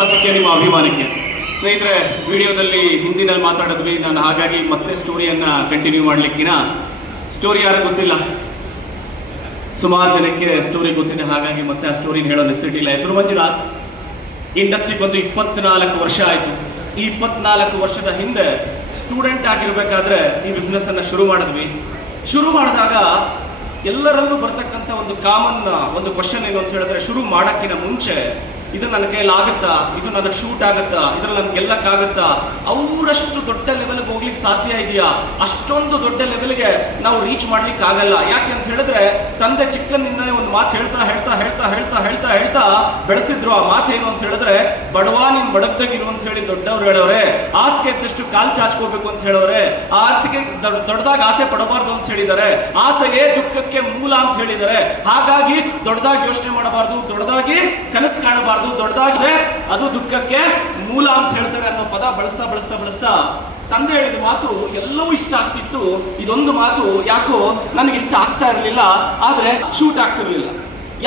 ವಿಶ್ವಾಸಕ್ಕೆ, ನಿಮ್ಮ ಅಭಿಮಾನಕ್ಕೆ. ಸ್ನೇಹಿತರೆ, ವಿಡಿಯೋದಲ್ಲಿ ಹಿಂದಿನಲ್ಲಿ ಮಾತಾಡಿದ್ವಿ ನಾನು, ಹಾಗಾಗಿ ಮತ್ತೆ ಸ್ಟೋರಿಯನ್ನು ಕಂಟಿನ್ಯೂ ಮಾಡಲಿಕ್ಕಿನ ಸ್ಟೋರಿ ಯಾರು ಗೊತ್ತಿಲ್ಲ, ಸುಮಾರು ಜನಕ್ಕೆ ಸ್ಟೋರಿ ಗೊತ್ತಿದೆ, ಹಾಗಾಗಿ ಮತ್ತೆ ಆ ಸ್ಟೋರಿನ ಹೇಳೋ ನೆಸಿಟಿ ಇಲ್ಲ. ಹೆಸರು ಮಂಜುನಾಥ್. ಇಂಡಸ್ಟ್ರಿಗೆ ಬಂದು 24 ವರ್ಷ ಆಯಿತು. ಈ 24 ವರ್ಷದ ಹಿಂದೆ ಸ್ಟೂಡೆಂಟ್ ಆಗಿರ್ಬೇಕಾದ್ರೆ ಈ ಬಿಸ್ನೆಸ್ಸನ್ನು ಶುರು ಮಾಡಿದ್ವಿ. ಶುರು ಮಾಡಿದಾಗ ಎಲ್ಲರಲ್ಲೂ ಬರ್ತಕ್ಕಂಥ ಒಂದು ಕಾಮನ್ ಒಂದು ಕ್ವಶನ್ ಏನು ಅಂತ ಹೇಳಿದ್ರೆ, ಶುರು ಮಾಡೋಕ್ಕಿಂತ ಮುಂಚೆ ಇದು ನನ್ನ ಕೈಯಲ್ಲಿ ಆಗುತ್ತಾ, ಇದು ನನಗೆ ಶೂಟ್ ಆಗುತ್ತಾ, ಇದ್ರಲ್ಲಿ ನನಗೆ ಗೆಲ್ಲಕ್ಕಾಗುತ್ತಾ, ಅವರಷ್ಟು ದೊಡ್ಡ ಲೆವೆಲ್ಗೆ ಹೋಗ್ಲಿಕ್ಕೆ ಸಾಧ್ಯ ಇದೆಯಾ, ಅಷ್ಟೊಂದು ದೊಡ್ಡ ಲೆವೆಲ್ಗೆ ನಾವು ರೀಚ್ ಮಾಡ್ಲಿಕ್ಕೆ ಆಗಲ್ಲ. ಯಾಕೆ ಅಂತ ಹೇಳಿದ್ರೆ, ತಂದೆ ಚಿಕ್ಕಂದಿಂದನೇ ಒಂದು ಮಾತು ಹೇಳ್ತಾ ಹೇಳ್ತಾ ಹೇಳ್ತಾ ಹೇಳ್ತಾ ಹೇಳ್ತಾ ಹೇಳ್ತಾ ಬೆಳೆಸಿದ್ರು. ಆ ಮಾತು ಏನು ಅಂತ ಹೇಳಿದ್ರೆ, ಬಡವ ನೀನ್ ಬಡಗ್ದಾಗಿರು ಅಂತ ಹೇಳಿ ದೊಡ್ಡವ್ರು ಹೇಳೋರೆ, ಆಸೆಗೆ ಇದ್ದಷ್ಟು ಕಾಲ್ ಚಾಚ್ಕೋಬೇಕು ಅಂತ ಹೇಳೋರೆ, ಆ ಆಸೆಗೆ ದೊಡ್ಡದಾಗಿ ಆಸೆ ಪಡಬಾರ್ದು ಅಂತ ಹೇಳಿದ್ದಾರೆ, ಆಸೆಯೇ ದುಃಖಕ್ಕೆ ಮೂಲ ಅಂತ ಹೇಳಿದ್ದಾರೆ. ಹಾಗಾಗಿ ದೊಡ್ಡದಾಗಿ ಯೋಚನೆ ಮಾಡಬಾರ್ದು, ದೊಡ್ಡದಾಗಿ ಕನಸು ಕಾಣಬಾರ್ದು, ದೊಡ್ಡದಾಗಿ ಅದು ದುಃಖಕ್ಕೆ ಮೂಲ ಅಂತ ಹೇಳ್ತಾರೆ ಅನ್ನೋ ಪದ ಬಳಸ್ತಾ ಬಳಸ್ತಾ ಬಳಸ್ತಾ ತಂದೆ ಹೇಳಿದ ಮಾತು ಎಲ್ಲವೂ ಇಷ್ಟ ಆಗ್ತಿತ್ತು. ಇದೊಂದು ಮಾತು ಯಾಕೋ ನನಗೆ ಇಷ್ಟ ಆಗ್ತಾ ಇರಲಿಲ್ಲ, ಆದ್ರೆ ಶೂಟ್ ಆಗ್ತಿರ್ಲಿಲ್ಲ.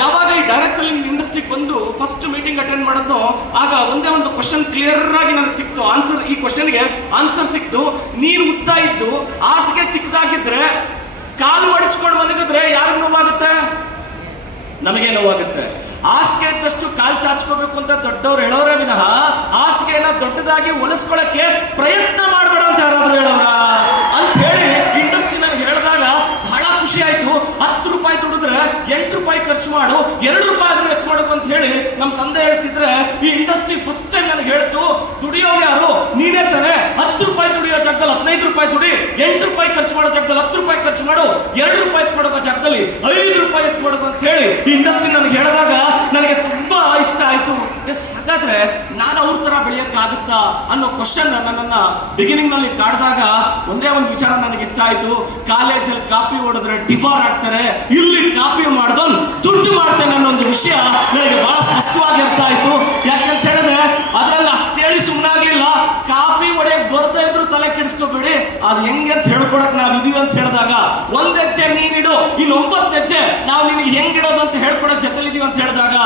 ಯಾವಾಗ ಈ ಡೈರೆಕ್ಟ್ ಸೆಲ್ಲಿಂಗ್ ಇಂಡಸ್ಟ್ರಿಗೆ ಬಂದು ಫಸ್ಟ್ ಮೀಟಿಂಗ್ ಅಟೆಂಡ್ ಮಾಡಿದ್ನೋ, ಆಗ ಒಂದೇ ಒಂದು ಕ್ವಶನ್ ಕ್ಲಿಯರ್ ಆಗಿ ನನಗೆ ಸಿಕ್ತು, ಆನ್ಸರ್. ಈ ಕ್ವಶನ್ಗೆ ಆನ್ಸರ್ ಸಿಕ್ತು. ನೀನು ಉದ್ದ ಇದ್ದು ಹಾಸಿಗೆ ಚಿಕ್ಕದಾಗಿದ್ರೆ, ಕಾಲು ಮಡಚ್ಕೊಂಡು ಮಲಗಿದ್ರೆ ಯಾರು ನೋವಾಗುತ್ತೆ? ನಮಗೆ ನೋವಾಗುತ್ತೆ. ಹಾಸಿಗೆ ಇದ್ದಷ್ಟು ಕಾಲು ಚಾಚ್ಕೋಬೇಕು ಅಂತ ದೊಡ್ಡವ್ರು ಹೇಳೋರೇ ವಿನಃ, ಹಾಸಿಗೆನ ದೊಡ್ಡದಾಗಿ ಹೊಲಿಸ್ಕೊಳ್ಳಕ್ಕೆ ಪ್ರಯತ್ನ ಮಾಡಬೇಡ ಅಂತ ಯಾರಾದ್ರೂ ಹೇಳೋರ ಅಂತ ಹೇಳಿ ಇಂಡಸ್ಟ್ರಿನಲ್ಲಿ ಹೇಳಿದಾಗ ಬಹಳ ಖುಷಿ ಆಯ್ತು. 10 ರೂಪಾಯಿ ದುಡಿದ್ರೆ 8 ರೂಪಾಯಿ ಖರ್ಚು ಮಾಡು, 2 ರೂಪಾಯಿ ಆದ್ರೂ ಎತ್ ಮಾಡಬೇಕು ಅಂತ ಹೇಳಿ ನಮ್ಮ ತಂದೆ ಹೇಳ್ತಿದ್ರೆ, ಈ ಇಂಡಸ್ಟ್ರಿ ಫಸ್ಟ್ ಟೈಮ್ ನನಗೆ ಹೇಳ್ತು, ದುಡಿಯೋರು ಯಾರು? ನೀನೇ ತಾನೆ. 10 ರೂಪಾಯಿ ದುಡಿಯೋ ಜಾಗದಲ್ಲಿ 15 ರೂಪಾಯಿ ದುಡಿ, 8 ರೂಪಾಯಿ ಖರ್ಚು ಮಾಡೋ ಜಾಗದಲ್ಲಿ 10 ರೂಪಾಯಿ ಖರ್ಚು ಮಾಡು, 2 ರೂಪಾಯಿ ಎತ್ ಮಾಡೋ ಜಾಗದಲ್ಲಿ 5 ರೂಪಾಯಿ ಎತ್ ಮಾಡೋದು ಅಂತ ಹೇಳಿ ಈ ಇಂಡಸ್ಟ್ರಿ ನನಗೆ ಹೇಳಿದಾಗ ನನಗೆ ತುಂಬಾ ಇಷ್ಟ ಆಯ್ತು. ಹಾಗಾದ್ರೆ ನಾನು ಅವ್ರ ತರ ಬೆಳೆಯಕ್ಕಾಗುತ್ತಾ ಅನ್ನೋ ಕ್ವಶನ್ ನನ್ನನ್ನ ಬಿಗಿನಿಂಗ್ ನಲ್ಲಿ ಕಾಡಿದಾಗ ಒಂದೇ ಒಂದು ವಿಚಾರ ನನಗೆ ಇಷ್ಟ ಆಯ್ತು. ಕಾಲೇಜಲ್ಲಿ ಕಾಪಿ ಹೊಡೆದ್ರೆ ಡಿಬಾರ್ ಆಗ್ತಾರೆ, ಇಲ್ಲಿ ಕಾಪಿ ಮಾಡಿದವನು ದುಡ್ಡು ಮಾಡ್ತೇನೆ ಅನ್ನೋ ಒಂದು ವಿಷಯ ನನಗೆ ಬಹಳ ಸ್ಪಷ್ಟವಾಗಿ ಅರ್ಥ ಆಯ್ತು. ಯಾಕಂತ ಹೇಳಿದ್ರೆ ಅದ್ರಲ್ಲಿ ಅಷ್ಟು ಹೇಳಿ ಸುಮ್ಮನಾಗ್ಲಿಲ್ಲ. ಕಾಪಿ ಹೊಡೆಯಕ್ ಬರ್ತಾ ಇದ್ರು ತಲೆ ಕೆಡಿಸ್ಕೋಬೇಡಿ, ಅದು ಹೆಂಗೆ ಅಂತ ಹೇಳ್ಕೊಡಕ್ ನಾವ್ ಇದೀವಿ ಅಂತ ಹೇಳಿದಾಗ, 1 ಹೆಜ್ಜೆ ನೀನಿಡು, ಇನ್ನು 9 ಹೆಜ್ಜೆ ನಾವು ನಿನಗೆ ಹೆಂಗಿಡೋದು ಅಂತ ಹೇಳ್ಕೊಡೋ ಜೊತೆಲಿದೀವಿ ಅಂತ ಹೇಳಿದಾಗ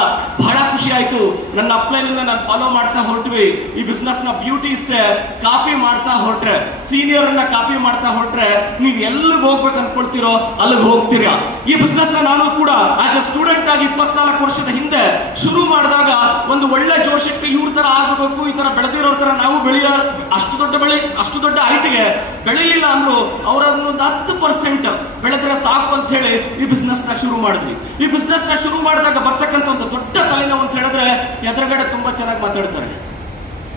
ಬಹಳ ಖುಷಿ ಆಯ್ತು. ನನ್ನ ಅಪ್ಲೈನ್ ಇಂದ ನಾನು ಫಾಲೋ ಮಾಡ್ತಾ ಹೊರಟ್ವಿ. ಈ ಬಿಸ್ನೆಸ್ ನ ಬ್ಯೂಟಿ ಇಷ್ಟೇ, ಕಾಪಿ ಮಾಡ್ತಾ ಹೊರಟ್ರೆ, ಸೀನಿಯರ್ ಅನ್ನ ಕಾಪಿ ಮಾಡ್ತಾ ಹೊರಟ್ರೆ ನೀವು ಎಲ್ಲಿಗೆ ಹೋಗ್ಬೇಕು ಅನ್ಕೊಳ್ತೀರೋ ಅಲ್ಲಿಗೆ ಹೋಗ್ತೀರಾ. ಈ ಬಿಸ್ನೆಸ್ ನ ನಾನು ಕೂಡ ಆಸ್ ಎ ಸ್ಟೂಡೆಂಟ್ ಆಗಿ 24 ವರ್ಷದ ಹಿಂದೆ ಶುರು ಮಾಡಿದಾಗ ಒಂದು ಒಳ್ಳೆ ಜೋಶಕ್ಕೆ ಇವ್ರ ತರ ಆಗಬೇಕು, ಈ ತರ ಬೆಳೆದಿರೋ ತರ ನಾವು ಬೆಳೆಯೋ, ಅಷ್ಟು ದೊಡ್ಡ ಹೈಟ್ಗೆ ಬೆಳಿಲಿಲ್ಲ ಅಂದ್ರು ಅವರನ್ನು 10% ಬೆಳೆದ್ರೆ ಸಾಕು ಅಂತ ಹೇಳಿ ಈ ಬಿಸ್ನೆಸ್ ನ ಶುರು ಮಾಡಿದ್ವಿ. ಈ ಬಿಸ್ನೆಸ್ ನ ಶುರು ಮಾಡಿದಾಗ ಬರ್ತಕ್ಕಂಥ ಒಂದು ದೊಡ್ಡ ತಲೆನೋವು ಅಂತ ಹೇಳಿದ್ರೆ, ಎದುರುಗಡೆ ತುಂಬಾ ಚೆನ್ನಾಗಿ ಮಾತಾಡ್ತಾರೆ.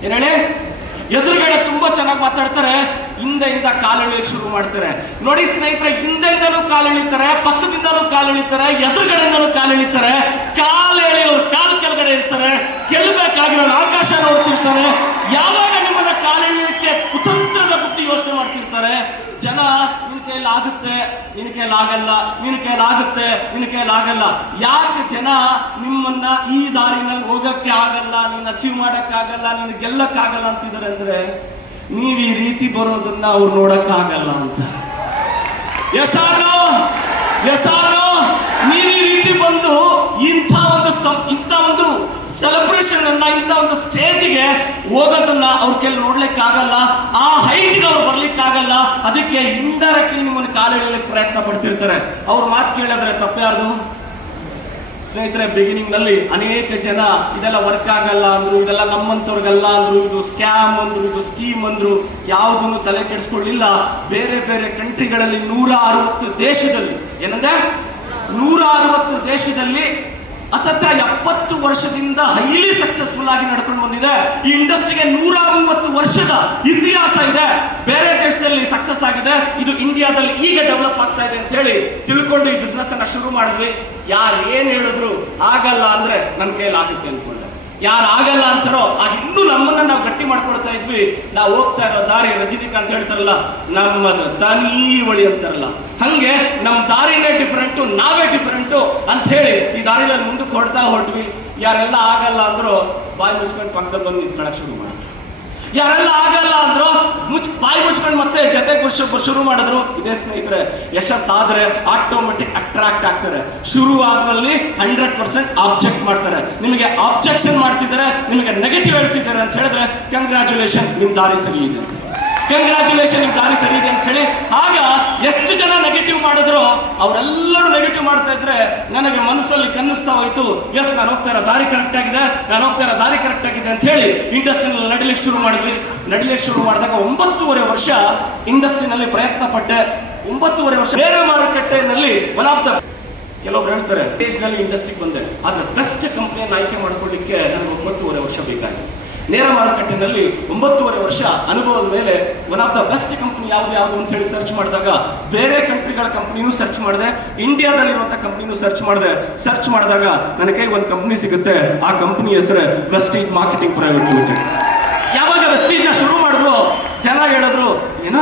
ಏನ್ ಹೇಳಿ? ಎದುರುಗಡೆ ತುಂಬಾ ಚೆನ್ನಾಗಿ ಮಾತಾಡ್ತಾರೆ, ಹಿಂದೆಯಿಂದ ಕಾಲೆಳಿಯಕ್ಕೆ ಶುರು ಮಾಡ್ತಾರೆ. ನೋಡಿ ಸ್ನೇಹಿತರೆ, ಹಿಂದೆಯಿಂದಲೂ ಕಾಲೆಳಿತಾರೆ, ಪಕ್ಕದಿಂದಲೂ ಕಾಲೆಳಿತಾರೆ, ಎದುರುಗಡೆಯಿಂದಲೂ ಕಾಲೆಳಿತಾರೆ. ಕಾಲೆಳೆಯೋರು ಕಾಲ್ ಕೆಳಗಡೆ ಇರ್ತಾರೆ, ಗೆಲ್ಲಬೇಕಾಗಿರೋ ಆಕಾಶ ನೋಡ್ತಿರ್ತಾರೆ. ಯಾವಾಗ ನಿಮ್ಮನ್ನ ಕಾಲೆಳಿಯಕ್ಕೆ ಕುತಂತ್ರದ ಬುದ್ಧಿ ಯೋಚನೆ ಮಾಡ್ತಿರ್ತಾರೆ. ಜನ ನಿನ್ನ ಕೈಯಲ್ಲಿ ಆಗುತ್ತೆ, ನಿನ್ನ ಕೈಯಲ್ಲಿ ಆಗಲ್ಲ, ನಿನ್ನ ಕೈಯಲ್ಲಿ ಆಗುತ್ತೆ, ನಿನ್ನ ಕೈಯಲ್ಲಿ ಆಗಲ್ಲ. ಯಾಕೆ ಜನ ನಿಮ್ಮನ್ನ ಈ ದಾರಿನಲ್ಲಿ ಹೋಗಕ್ಕೆ ಆಗಲ್ಲ, ನೀನು ಅಚೀವ್ ಮಾಡಕ್ಕಾಗಲ್ಲ, ನೀನು ಗೆಲ್ಲಕ್ಕಾಗಲ್ಲ ಅಂತಿದ್ದಾರೆ ಅಂದ್ರೆ, ನೀವು ಈ ರೀತಿ ಬರೋದನ್ನ ಅವ್ರು ನೋಡಕ್ಕಾಗಲ್ಲ ಅಂತ. ಎಸಾನೋ ನೀವು ಈ ರೀತಿ ಬಂದು ಇಂಥ ಒಂದು ಸೆಲೆಬ್ರೇಷನ್ ಅನ್ನ, ಇಂಥ ಒಂದು ಸ್ಟೇಜ್ಗೆ ಹೋಗೋದನ್ನ ಅವ್ರ ಕೈಲಿ ನೋಡ್ಲಿಕ್ಕಾಗಲ್ಲ, ಆ ಹೈಟ್ಗೆ ಅವ್ರು ಬರ್ಲಿಕ್ಕಾಗಲ್ಲ. ಅದಕ್ಕೆ ಇಂಡೈರೆಕ್ಟ್ಲಿ ನಿಮ್ಮನ್ನು ಕಾಲಿಡಲಿಕ್ಕೆ ಪ್ರಯತ್ನ ಪಡ್ತಿರ್ತಾರೆ. ಅವ್ರ ಮಾತು ಕೇಳಿದ್ರೆ ತಪ್ಪ್ಯಾರ್ದು? ಸ್ನೇಹಿತರೆ, ಬಿಗಿನಿಂಗ್ ನಲ್ಲಿ ಅನೇಕ ಜನ ಇದೆಲ್ಲ ವರ್ಕ್ ಆಗಲ್ಲ ಅಂದ್ರು, ಇದೆಲ್ಲ ನಮ್ಮಂತವ್ರಿಗಲ್ಲ ಅಂದ್ರು, ಇದು ಸ್ಕ್ಯಾಮ್ ಅಂದ್ರು, ಇದು ಸ್ಕೀಮ್ ಅಂದ್ರು, ಯಾವುದನ್ನು ತಲೆ ಕೆಡಿಸ್ಕೊಳ್ಳಿಲ್ಲ. ಬೇರೆ ಬೇರೆ ಕಂಟ್ರಿಗಳಲ್ಲಿ 160 ದೇಶದಲ್ಲಿ, ಏನಂದ್ರೆ 160 ದೇಶದಲ್ಲಿ ಹತ್ತತ್ರ 70 ವರ್ಷದಿಂದ ಹೈಲಿ ಸಕ್ಸಸ್ಫುಲ್ ಆಗಿ ನಡ್ಕೊಂಡು ಬಂದಿದೆ. ಈ ಇಂಡಸ್ಟ್ರಿಗೆ 130 ವರ್ಷದ ಇತಿಹಾಸ ಇದೆ. ಬೇರೆ ದೇಶದಲ್ಲಿ ಸಕ್ಸಸ್ ಆಗಿದೆ, ಇದು ಇಂಡಿಯಾದಲ್ಲಿ ಈಗ ಡೆವಲಪ್ ಆಗ್ತಾ ಇದೆ ಅಂತ ಹೇಳಿ ತಿಳ್ಕೊಂಡು ಈ ಬಿಸ್ನೆಸ್ ಅನ್ನ ಶುರು ಮಾಡಿದ್ವಿ. ಯಾರು ಏನ್ ಹೇಳಿದ್ರು ಆಗಲ್ಲ ಅಂದ್ರೆ ನನ್ನ ಕೈಯಲ್ಲಿ ಆಗುತ್ತೆ ಅನ್ಕೊಂಡೆ. ಯಾರು ಆಗಲ್ಲ ಅಂತಾರೋ ಆಗ ಇನ್ನೂ ನಮ್ಮನ್ನ ನಾವು ಗಟ್ಟಿ ಮಾಡ್ಕೊಳ್ತಾ ಇದ್ವಿ. ನಾವು ಹೋಗ್ತಾ ಇರೋ ದಾರಿ ರಜನಿಕಾಂತ್ ಹೇಳ್ತಾರಲ್ಲ, ನಮ್ಮದು ತನಿ ವಳಿ ಅಂತಾರಲ್ಲ, ಹಂಗೆ ನಮ್ಮ ದಾರಿನೇ ಡಿಫರೆಂಟು, ನಾವೇ ಡಿಫರೆಂಟು ಅಂತ ಹೇಳಿ ಈ ದಾರಿನಲ್ಲಿ ಮುಂದಕ್ಕೆ ಹೊರಟ್ವಿ. ಯಾರೆಲ್ಲ ಆಗಲ್ಲ ಅಂದ್ರು ಬಾಯಿ ಮುಚ್ಕೊಂಡು ಪಕ್ಕದಲ್ಲಿ ಬಂದು ನಿಂತ್ಕೊಳ್ಳೋಕೆ ಶುರು ಮಾಡಿದ್ರು. ಯಾರೆಲ್ಲ ಆಗಲ್ಲ ಅಂದ್ರು ಬಾಯಿ ಮುಚ್ಕೊಂಡು ಮತ್ತೆ ಜೊತೆಗೆ ಶುರು ಮಾಡಿದ್ರು. ಇದೇ ಸ್ನೇಹಿತರೆ, ಯಶಸ್ಸಾದ್ರೆ ಆಟೋಮೆಟಿಕ್ ಅಟ್ರಾಕ್ಟ್ ಆಗ್ತಾರೆ. ಶುರು ಆದ್ಮೇಲೆ 100% ಆಬ್ಜೆಕ್ಟ್ ಮಾಡ್ತಾರೆ. ನಿಮಗೆ ಆಬ್ಜೆಕ್ಷನ್ ಮಾಡ್ತಿದ್ದಾರೆ, ನಿಮಗೆ ನೆಗೆಟಿವ್ ಹೇಳ್ತಿದ್ದಾರೆ ಅಂತ ಹೇಳಿದ್ರೆ ಕಂಗ್ರ್ಯಾಚುಲೇಷನ್, ನಿಮ್ ದಾರಿ ಸರಿ ಇದೆ ಅಂತ. ಕಂಗ್ರ್ಯಾಚುಲೇಷನ್, ನಿಮ್ ದಾರಿ ಸರಿ ಇದೆ ಅಂತ ಹೇಳಿ. ಆಗ ಎಷ್ಟು ಜನ ನೆಗೆಟಿವ್ ಮಾಡಿದ್ರು ಅವರೆಲ್ಲರೂ ನೆಗೆಟಿವ್ ಮಾಡ್ತಾ ಇದ್ರೆ ನನಗೆ ಮನಸ್ಸಲ್ಲಿ ಕನ್ನಿಸ್ತಾ ಹೋಯ್ತು, ಎಸ್ ನಾನು ಹೋಗ್ತಾ ಇರೋ ದಾರಿ ಕರೆಕ್ಟ್ ಆಗಿದೆ, ನಾನು ಹೋಗ್ತಾ ಇರೋ ದಾರಿ ಕರೆಕ್ಟ್ ಆಗಿದೆ ಅಂತ ಹೇಳಿ ಇಂಡಸ್ಟ್ರಿನಲ್ಲಿ ನಡಿಲಿಕ್ಕೆ ಶುರು ಮಾಡಿದ್ವಿ. ನಡಿಲಿಕ್ಕೆ ಶುರು ಮಾಡಿದಾಗ 9.5 ವರ್ಷ ಇಂಡಸ್ಟ್ರಿನಲ್ಲಿ ಪ್ರಯತ್ನ ಪಟ್ಟೆ. 9.5 ವರ್ಷ ಬೇರೆ ಮಾರುಕಟ್ಟೆಯಲ್ಲಿ ಒನ್ ಆಫ್ ದ, ಕೆಲವೊಬ್ರು ಹೇಳ್ತಾರೆ ದೇಶದಲ್ಲಿ ಇಂಡಸ್ಟ್ರಿಗೆ ಬಂದೆ, ಆದ್ರೆ ಬೆಸ್ಟ್ ಕಂಪ್ನಿಯನ್ನು ಆಯ್ಕೆ ಮಾಡ್ಕೊಳ್ಳಿಕ್ಕೆ ನನಗೆ 9.5 ವರ್ಷ ಬೇಕಾಗಿದೆ. ನೇರ ಮಾರುಕಟ್ಟೆನಲ್ಲಿ 9.5 ವರ್ಷ ಅನುಭವದ ಮೇಲೆ one of the best company ಯಾವುದು ಅಂತ ಹೇಳಿ ಸರ್ಚ್ ಮಾಡಿದಾಗ ಬೇರೆ ಕಂಟ್ರಿಗಳ ಕಂಪ್ನಿನೂ ಸರ್ಚ್ ಮಾಡಿದೆ, ಇಂಡಿಯಾದಲ್ಲಿರುವಂಥ ಕಂಪ್ನಿನೂ ಸರ್ಚ್ ಮಾಡಿದಾಗ ನನ್ನ ಕೈಗೆ ಒಂದು ಕಂಪ್ನಿ ಸಿಗುತ್ತೆ. ಆ ಕಂಪ್ನಿ ಹೆಸರು ವೆಸ್ಟೀಜ್ ಮಾರ್ಕೆಟಿಂಗ್ ಪ್ರೈವೇಟ್ ಲಿಮಿಟೆಡ್. ಯಾವಾಗ ವೆಸ್ಟೀಜ್ನ ಶುರು ಮಾಡಿದ್ರು ಜನ ಹೇಳಿದ್ರು ಏನೋ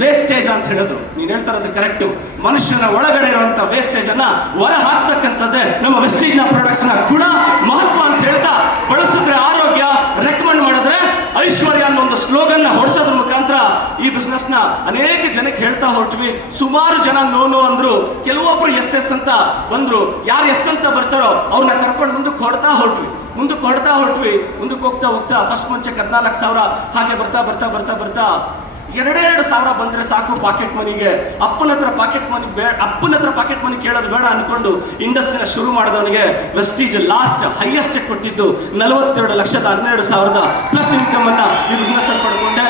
ವೇಸ್ಟೇಜ್ ಅಂತ ಹೇಳಿದ್ರು. ನೀನ್ ಹೇಳ್ತಾ ಇರೋದು ಕರೆಕ್ಟ್. ಮನುಷ್ಯನ ಒಳಗಡೆ ಇರುವಂತ ವೇಸ್ಟೇಜ್ ಅನ್ನ ಹೊರ ಹಾಕ್ತಕ್ಕಂಥದ್ದೇ ನಮ್ಮ ವೆಸ್ಟೀಜ್ ನ ಪ್ರಾಡಕ್ಟ್ಸ್ ನ ಗುಣ ಮಹತ್ವ ಅಂತ ಹೇಳ್ತಾ, ಬಳಸಿದ್ರೆ ಆರೋಗ್ಯ, ರೆಕಮೆಂಡ್ ಮಾಡಿದ್ರೆ ಐಶ್ವರ್ಯ ಅನ್ನೋ ಒಂದು ಸ್ಲೋಗನ್ ನ ಹೊಡ್ಸೋದ್ರ ಮುಖಾಂತರ ಈ ಬಿಸ್ನೆಸ್ ನ ಅನೇಕ ಜನಕ್ಕೆ ಹೇಳ್ತಾ ಹೊರಟ್ವಿ. ಸುಮಾರು ಜನ ನೋ ಅಂದ್ರು, ಕೆಲವೊಬ್ರು ಎಸ್ ಅಂತ ಬಂದ್ರು. ಯಾರು ಎಸ್ ಅಂತ ಬರ್ತಾರೋ ಅವ್ರನ್ನ ಕರ್ಕೊಂಡು ಮುಂದಕ್ಕೆ ಹೊಡ್ತಾ ಹೊರಟ್ವಿ. ಮುಂದಕ್ಕೆ ಹೋಗ್ತಾ ಫಸ್ಟ್ ಮಂಚಕ್ಕೆ 14,000, ಹಾಗೆ ಬರ್ತಾ 2,000 ಬಂದ್ರೆ ಸಾಕು ಪಾಕೆಟ್ ಮನಿಗೆ. ಅಪ್ಪನ ಹತ್ರ ಪಾಕೆಟ್ ಮನಿ ಕೇಳೋದು ಬೇಡ ಅನ್ಕೊಂಡು ಇಂಡಸ್ಟ್ರಿನ ಶುರು ಮಾಡಿದವನಿಗೆ ವೆಸ್ಟೀಜ್ ಲಾಸ್ಟ್ ಹೈಯೆಸ್ಟ್ ಕೊಟ್ಟಿದ್ದು 42,12,000 ಪ್ಲಸ್ ಇನ್ಕಮ್ ಅನ್ನ ಈ ಬಿಸ್ನೆಸ್ ಅಲ್ಲಿ ಪಡ್ಕೊಂಡೆ.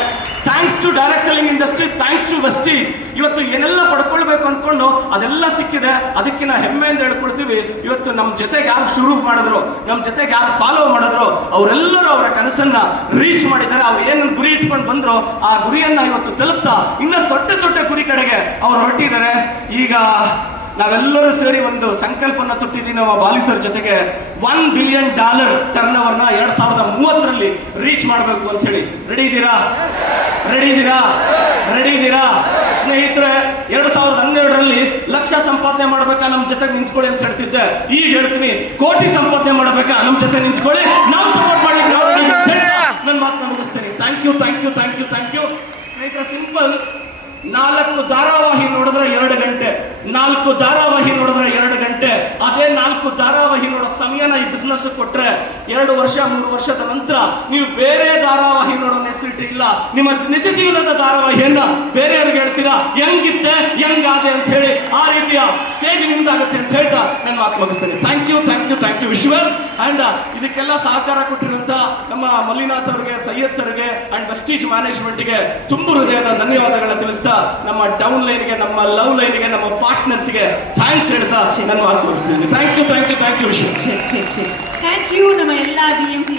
Thanks to direct selling industry, thanks to Vestige. ಇವತ್ತು ಏನೆಲ್ಲ ಪಡ್ಕೊಳ್ಬೇಕು ಅನ್ಕೊಂಡು ಅದೆಲ್ಲ ಸಿಕ್ಕಿದೆ. ಅದಕ್ಕೆ ನಾವು ಹೆಮ್ಮೆಯಿಂದ ಹೇಳ್ಕೊಳ್ತೀವಿ. ಇವತ್ತು ನಮ್ಮ ಜೊತೆಗೆ ಯಾರು ಶುರು ಮಾಡಿದ್ರು, ನಮ್ಮ ಜೊತೆಗೆ ಯಾರು ಫಾಲೋ ಮಾಡಿದ್ರು, ಅವರೆಲ್ಲರೂ ಅವರ ಕನಸನ್ನ ರೀಚ್ ಮಾಡಿದ್ದಾರೆ. ಅವ್ರು ಏನು ಗುರಿ ಇಟ್ಕೊಂಡು ಬಂದ್ರು ಆ ಗುರಿಯನ್ನ ಇವತ್ತು ತಲುಪ್ತಾ ಇನ್ನೂ ದೊಡ್ಡ ಗುರಿ ಕಡೆಗೆ ಅವ್ರು ಹೊರಟಿದ್ದಾರೆ. ಈಗ ನಾವೆಲ್ಲರೂ ಸೇರಿ ಒಂದು ಸಂಕಲ್ಪನ ತೊಟ್ಟಿದ್ದೀವಿ ನಮ್ಮ ಬಾಲಿ ಸರ್ ಜೊತೆಗೆ. $1 ಬಿಲಿಯನ್ ಟರ್ನ್ ಓವರ್ನ 2030ರಲ್ಲಿ ರೀಚ್ ಮಾಡಬೇಕು ಅಂತ ಹೇಳಿ. ರೆಡಿ ಇದ್ದೀರಾ ಸ್ನೇಹಿತರೆ? 2012ರಲ್ಲಿ ಲಕ್ಷ ಸಂಪಾದನೆ ಮಾಡ್ಬೇಕಾ ನಮ್ಮ ಜೊತೆಗೆ ನಿಂತ್ಕೊಳ್ಳಿ ಅಂತ ಹೇಳ್ತಿದ್ದೆ. ಈಗ ಹೇಳ್ತೀನಿ, ಕೋಟಿ ಸಂಪಾದನೆ ಮಾಡ್ಬೇಕಾ ನಮ್ಮ ಜೊತೆ ನಿಂತ್ಕೊಳ್ಳಿ, ನಾವು ಸಪೋರ್ಟ್ ಮಾಡ್ಲಿಕ್ಕೆ ನನ್ನ ಮಾತನ್ನ ಮುಗಿಸ್ತೇನೆ. ಥ್ಯಾಂಕ್ ಯು ಸ್ನೇಹಿತರೆ. ಸಿಂಪಲ್, 4 ಧಾರಾವಾಹಿ ನೋಡಿದ್ರೆ 2 ಗಂಟೆ, 4 ಧಾರಾವಾಹಿ ನೋಡಿದ್ರೆ 2 ಗಂಟೆ. ಅದೇ 4 ಧಾರಾವಾಹಿ ನೋಡೋ ಸಮಯನ ಈ ಬಿಸ್ನೆಸ್ ಕೊಟ್ರೆ 2 ವರ್ಷ 3 ವರ್ಷದ ನಂತರ ನೀವು ಬೇರೆ ಧಾರಾವಾಹಿ ನೋಡೋ ನೆಸಿಟಿ ಇಲ್ಲ. ನಿಮ್ಮ ನಿಜ ಜೀವನದ ಧಾರಾವಾಹಿಯನ್ನ ಬೇರೆಯವ್ರಿಗೆ ಹೇಳ್ತೀರಾ, ಹೆಂಗಾದೆ ಅಂತ ಹೇಳಿ. ಆ ರೀತಿಯ ಸ್ಟೇಜ್ ನಿಮ್ದಾಗುತ್ತೆ ಅಂತ ಹೇಳ್ತಾ ನನ್ನ ಮಾತು ಮುಗಿಸ್ತೇನೆ. Thank you ವಿಶ್ವಲ್. ಅಂಡ್ ಇದಕ್ಕೆಲ್ಲ ಸಹಕಾರ ಕೊಟ್ಟಿರುವಂತ ನಮ್ಮ ಮಲ್ಲಿನಾಥ್ ಅವರಿಗೆ, ಸೈಯದ್ ಸರ್ಗೆ ಅಂಡ್ ವೆಸ್ಟೀಜ್ ಮ್ಯಾನೇಜ್ಮೆಂಟ್ಗೆ ತುಂಬ ಹೃದಯದ ಧನ್ಯವಾದಗಳನ್ನ ತಿಳಿಸ್ತಾ, ನಮ್ಮ ಡೌನ್ ಲೈನ್ಗೆ, ನಮ್ಮ ಲವ್ ಲೈನ್ಗೆ, ನಮ್ಮ ಪಾರ್ಟ್ನರ್ಸ್ಗೆ ಥ್ಯಾಂಕ್ಸ್ ಹೇಳ್ತಾ ನನ್ನ ಮಾತು ಮುಗಿಸ್ತೀನಿ. ಥ್ಯಾಂಕ್ ಯು ವಿಶ್ವ. ಥ್ಯಾಂಕ್ ಯು ನಮ್ಮ ಎಲ್ಲ BMC